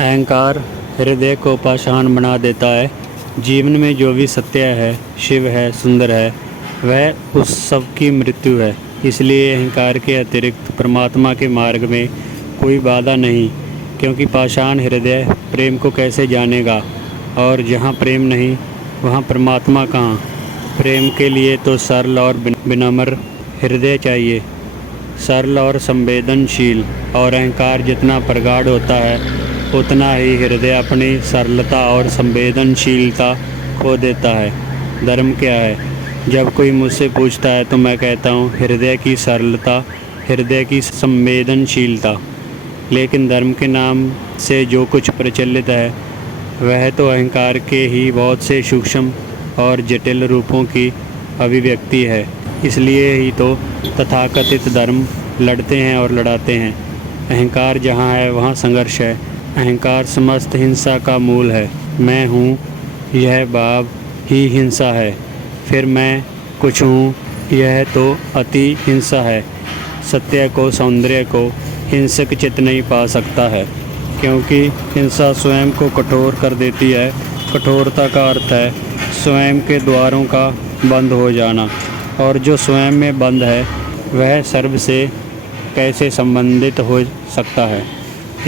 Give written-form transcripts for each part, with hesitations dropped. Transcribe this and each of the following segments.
अहंकार हृदय को पाषाण बना देता है। जीवन में जो भी सत्य है, शिव है, सुंदर है, वह उस सब की मृत्यु है। इसलिए अहंकार के अतिरिक्त परमात्मा के मार्ग में कोई बाधा नहीं, क्योंकि पाषाण हृदय प्रेम को कैसे जानेगा, और जहाँ प्रेम नहीं वहाँ परमात्मा कहाँ। प्रेम के लिए तो सरल और विनम्र हृदय चाहिए, सरल और संवेदनशील। और अहंकार जितना प्रगाढ़ होता है उतना ही हृदय अपनी सरलता और संवेदनशीलता खो देता है। धर्म क्या है? जब कोई मुझसे पूछता है तो मैं कहता हूँ हृदय की सरलता, हृदय की संवेदनशीलता। लेकिन धर्म के नाम से जो कुछ प्रचलित है वह तो अहंकार के ही बहुत से सूक्ष्म और जटिल रूपों की अभिव्यक्ति है। इसलिए ही तो तथाकथित धर्म लड़ते हैं और लड़ाते हैं। अहंकार जहाँ है वहाँ संघर्ष है। अहंकार समस्त हिंसा का मूल है। मैं हूँ, यह भाव ही हिंसा है। फिर मैं कुछ हूँ, यह तो अति हिंसा है। सत्य को, सौंदर्य को हिंसक चित्त नहीं पा सकता है, क्योंकि हिंसा स्वयं को कठोर कर देती है। कठोरता का अर्थ है स्वयं के द्वारों का बंद हो जाना, और जो स्वयं में बंद है वह सर्व से कैसे संबंधित हो सकता है।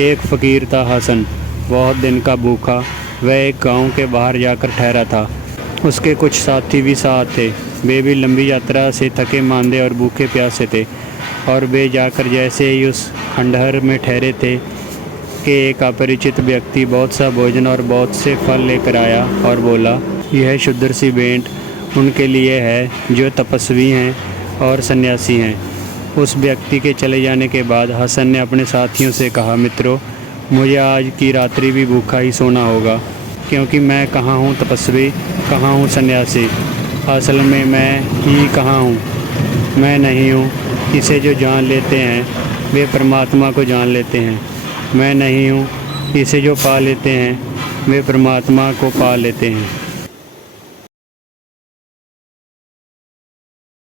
एक फ़कीर था हसन, बहुत दिन का भूखा। वह एक गांव के बाहर जाकर ठहरा था। उसके कुछ साथी भी साथ थे। वे भी लंबी यात्रा से थके मांदे और भूखे प्यासे थे, और वे जाकर जैसे ही उस खंडहर में ठहरे थे कि एक अपरिचित व्यक्ति बहुत सा भोजन और बहुत से फल लेकर आया और बोला, यह शुद्र सी भेंट उनके लिए है जो तपस्वी हैं और सन्यासी हैं। उस व्यक्ति के चले जाने के बाद हसन ने अपने साथियों से कहा, मित्रों, मुझे आज की रात्रि भी भूखा ही सोना होगा, क्योंकि मैं कहाँ हूँ तपस्वी, कहाँ हूँ सन्यासी। असल में मैं ही कहाँ हूँ? मैं नहीं हूँ। इसे जो जान लेते हैं वे परमात्मा को जान लेते हैं। मैं नहीं हूँ। इसे जो पा लेते हैं वे परमात्मा को पा लेते हैं।